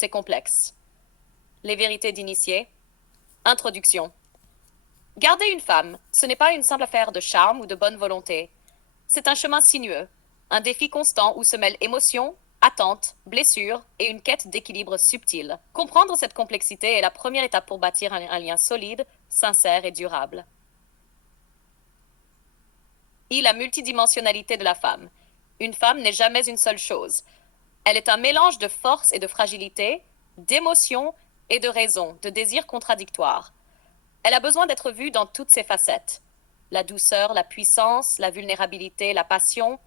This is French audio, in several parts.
c'est complexe. Les vérités d'initié. Introduction. Garder une femme, ce n'est pas une simple affaire de charme ou de bonne volonté. C'est un chemin sinueux, un défi constant où se mêlent émotions, attentes, blessures et une quête d'équilibre subtil. Comprendre cette complexité est la première étape pour bâtir un lien solide, sincère et durable. La multidimensionnalité de la femme. Une femme n'est jamais une seule chose. Elle est un mélange de force et de fragilité, d'émotions et de raisons, de désirs contradictoires. Elle a besoin d'être vue dans toutes ses facettes. La douceur, la puissance, la vulnérabilité, la passion.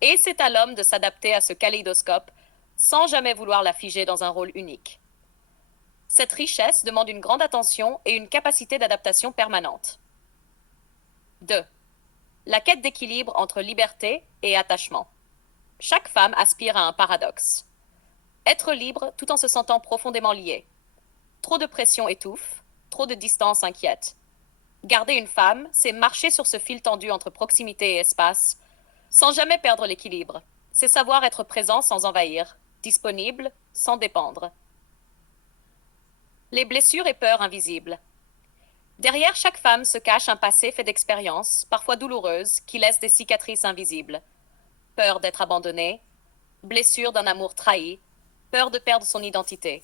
Et c'est à l'homme de s'adapter à ce kaléidoscope sans jamais vouloir la figer dans un rôle unique. Cette richesse demande une grande attention et une capacité d'adaptation permanente. 2. La quête d'équilibre entre liberté et attachement. Chaque femme aspire à un paradoxe. Être libre tout en se sentant profondément liée. Trop de pression étouffe, trop de distance inquiète. Garder une femme, c'est marcher sur ce fil tendu entre proximité et espace, sans jamais perdre l'équilibre. C'est savoir être présent sans envahir, disponible sans dépendre. Les blessures et peurs invisibles. Derrière chaque femme se cache un passé fait d'expériences, parfois douloureuses, qui laissent des cicatrices invisibles. Peur d'être abandonnée, blessure d'un amour trahi, peur de perdre son identité.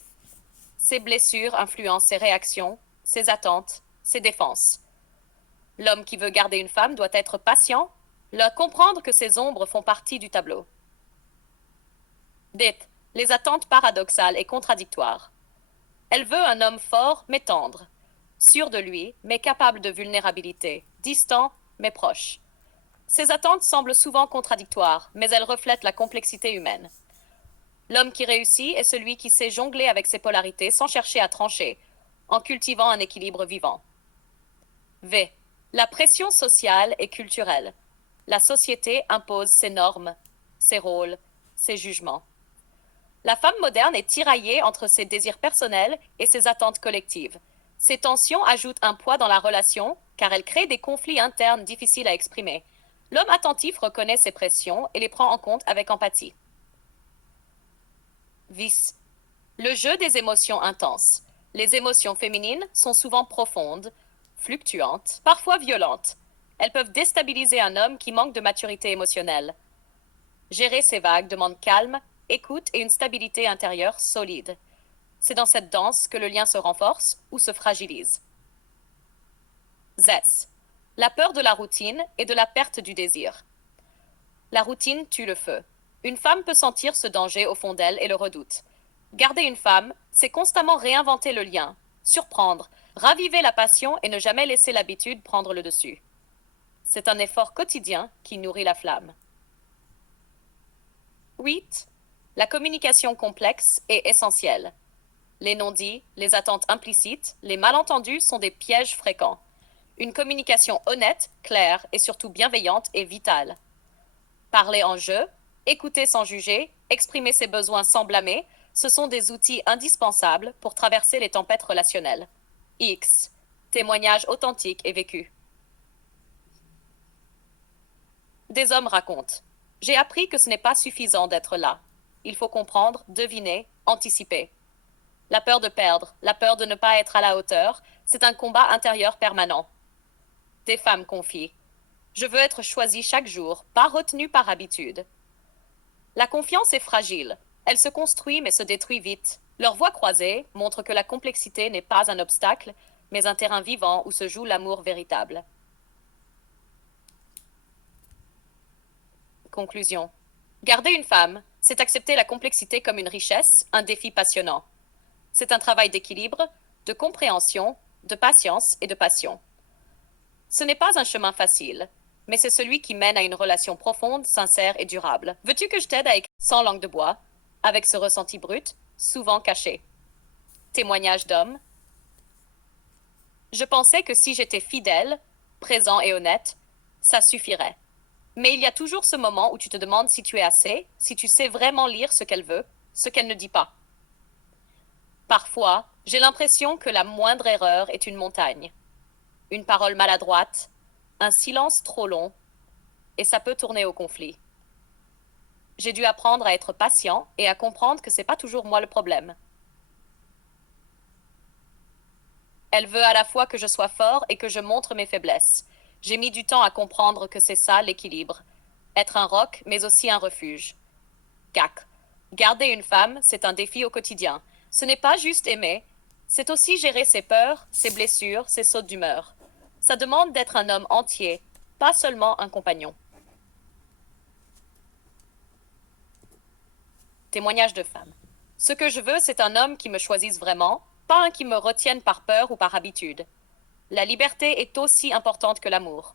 Ces blessures influencent ses réactions, ses attentes, ses défenses. L'homme qui veut garder une femme doit être patient, leur comprendre que ses ombres font partie du tableau. Dites, les attentes paradoxales et contradictoires. Elle veut un homme fort mais tendre, sûr de lui mais capable de vulnérabilité, distant mais proche. Ces attentes semblent souvent contradictoires, mais elles reflètent la complexité humaine. L'homme qui réussit est celui qui sait jongler avec ses polarités sans chercher à trancher, en cultivant un équilibre vivant. V. La pression sociale et culturelle. La société impose ses normes, ses rôles, ses jugements. La femme moderne est tiraillée entre ses désirs personnels et ses attentes collectives. Ces tensions ajoutent un poids dans la relation, car elles créent des conflits internes difficiles à exprimer. L'homme attentif reconnaît ces pressions et les prend en compte avec empathie. Vice. Le jeu des émotions intenses. Les émotions féminines sont souvent profondes, fluctuantes, parfois violentes. Elles peuvent déstabiliser un homme qui manque de maturité émotionnelle. Gérer ces vagues demande calme, écoute et une stabilité intérieure solide. C'est dans cette danse que le lien se renforce ou se fragilise. Z. La peur de la routine et de la perte du désir. La routine tue le feu. Une femme peut sentir ce danger au fond d'elle et le redoute. Garder une femme, c'est constamment réinventer le lien, surprendre, raviver la passion et ne jamais laisser l'habitude prendre le dessus. C'est un effort quotidien qui nourrit la flamme. 8. La communication complexe est essentielle. Les non-dits, les attentes implicites, les malentendus sont des pièges fréquents. Une communication honnête, claire et surtout bienveillante est vitale. Parler en jeu, écouter sans juger, exprimer ses besoins sans blâmer, ce sont des outils indispensables pour traverser les tempêtes relationnelles. X. Témoignages authentiques et vécus. Des hommes racontent. J'ai appris que ce n'est pas suffisant d'être là. Il faut comprendre, deviner, anticiper. La peur de perdre, la peur de ne pas être à la hauteur, c'est un combat intérieur permanent. Des femmes confient. Je veux être choisie chaque jour, pas retenue par habitude. La confiance est fragile. Elle se construit mais se détruit vite. Leurs voix croisées montrent que la complexité n'est pas un obstacle, mais un terrain vivant où se joue l'amour véritable. Conclusion. Garder une femme, c'est accepter la complexité comme une richesse, un défi passionnant. C'est un travail d'équilibre, de compréhension, de patience et de passion. Ce n'est pas un chemin facile, mais c'est celui qui mène à une relation profonde, sincère et durable. Veux-tu que je t'aide à écrire sans langue de bois, avec ce ressenti brut, souvent caché? Témoignage d'homme. Je pensais que si j'étais fidèle, présent et honnête, ça suffirait. Mais il y a toujours ce moment où tu te demandes si tu es assez, si tu sais vraiment lire ce qu'elle veut, ce qu'elle ne dit pas. Parfois, j'ai l'impression que la moindre erreur est une montagne. Une parole maladroite, un silence trop long, et ça peut tourner au conflit. J'ai dû apprendre à être patient et à comprendre que c'est pas toujours moi le problème. Elle veut à la fois que je sois fort et que je montre mes faiblesses. J'ai mis du temps à comprendre que c'est ça l'équilibre. Être un roc, mais aussi un refuge. 4. Garder une femme, c'est un défi au quotidien. Ce n'est pas juste aimer, c'est aussi gérer ses peurs, ses blessures, ses sautes d'humeur. Ça demande d'être un homme entier, pas seulement un compagnon. Témoignage de femme. Ce que je veux, c'est un homme qui me choisisse vraiment, pas un qui me retienne par peur ou par habitude. La liberté est aussi importante que l'amour.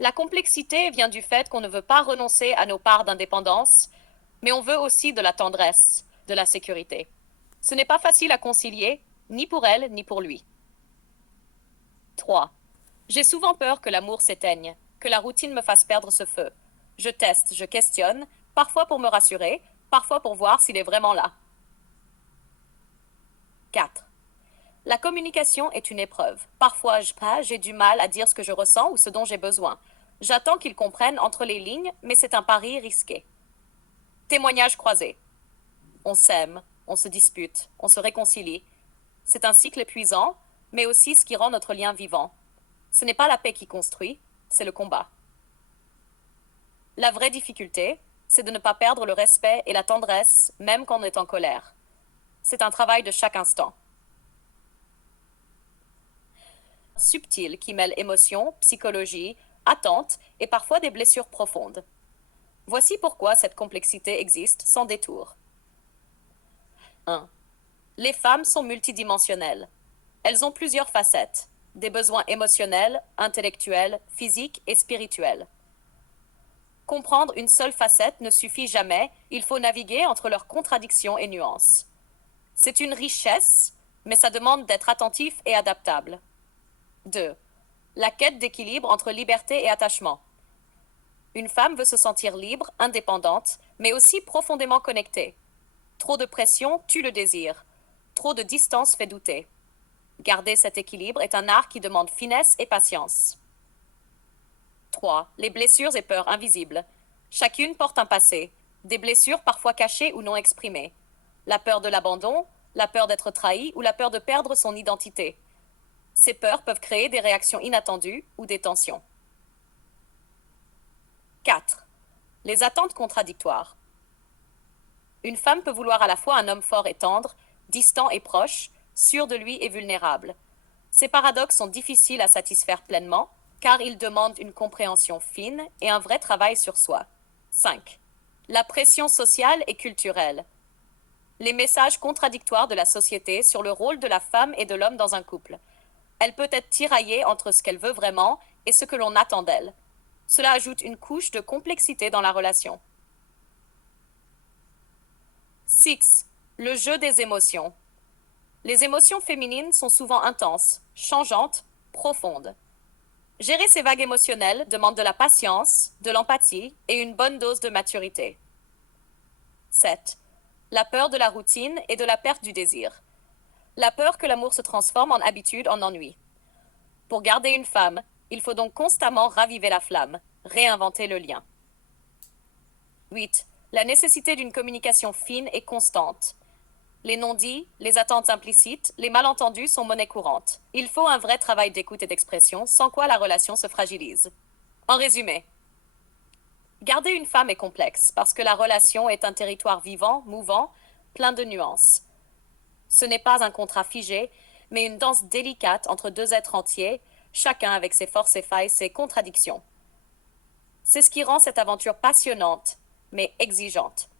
La complexité vient du fait qu'on ne veut pas renoncer à nos parts d'indépendance, mais on veut aussi de la tendresse, de la sécurité. Ce n'est pas facile à concilier, ni pour elle, ni pour lui. 3. J'ai souvent peur que l'amour s'éteigne, que la routine me fasse perdre ce feu. Je teste, je questionne, parfois pour me rassurer, parfois pour voir s'il est vraiment là. 4. La communication est une épreuve. Parfois, j'ai du mal à dire ce que je ressens ou ce dont j'ai besoin. J'attends qu'ils comprennent entre les lignes, mais c'est un pari risqué. Témoignage croisé. On s'aime, on se dispute, on se réconcilie. C'est un cycle épuisant, mais aussi ce qui rend notre lien vivant. Ce n'est pas la paix qui construit, c'est le combat. La vraie difficulté, c'est de ne pas perdre le respect et la tendresse, même quand on est en colère. C'est un travail de chaque instant. Subtil qui mêle émotion, psychologie, attente et parfois des blessures profondes. Voici pourquoi cette complexité existe sans détour. 1. Les femmes sont multidimensionnelles. Elles ont plusieurs facettes, des besoins émotionnels, intellectuels, physiques et spirituels. Comprendre une seule facette ne suffit jamais, il faut naviguer entre leurs contradictions et nuances. C'est une richesse, mais ça demande d'être attentif et adaptable. 2. La quête d'équilibre entre liberté et attachement. Une femme veut se sentir libre, indépendante, mais aussi profondément connectée. Trop de pression tue le désir. Trop de distance fait douter. Garder cet équilibre est un art qui demande finesse et patience. 3. Les blessures et peurs invisibles. Chacune porte un passé, des blessures parfois cachées ou non exprimées. La peur de l'abandon, la peur d'être trahi ou la peur de perdre son identité. Ces peurs peuvent créer des réactions inattendues ou des tensions. 4. Les attentes contradictoires. Une femme peut vouloir à la fois un homme fort et tendre, distant et proche, sûr de lui et vulnérable. Ces paradoxes sont difficiles à satisfaire pleinement, car ils demandent une compréhension fine et un vrai travail sur soi. 5. La pression sociale et culturelle. Les messages contradictoires de la société sur le rôle de la femme et de l'homme dans un couple. Elle peut être tiraillée entre ce qu'elle veut vraiment et ce que l'on attend d'elle. Cela ajoute une couche de complexité dans la relation. 6. Le jeu des émotions. Les émotions féminines sont souvent intenses, changeantes, profondes. Gérer ces vagues émotionnelles demande de la patience, de l'empathie et une bonne dose de maturité. 7. La peur de la routine et de la perte du désir. La peur que l'amour se transforme en habitude, en ennui. Pour garder une femme, il faut donc constamment raviver la flamme, réinventer le lien. 8. La nécessité d'une communication fine et constante. Les non-dits, les attentes implicites, les malentendus sont monnaie courante. Il faut un vrai travail d'écoute et d'expression, sans quoi la relation se fragilise. En résumé, garder une femme est complexe, parce que la relation est un territoire vivant, mouvant, plein de nuances. Ce n'est pas un contrat figé, mais une danse délicate entre deux êtres entiers, chacun avec ses forces et failles, ses contradictions. C'est ce qui rend cette aventure passionnante, mais exigeante.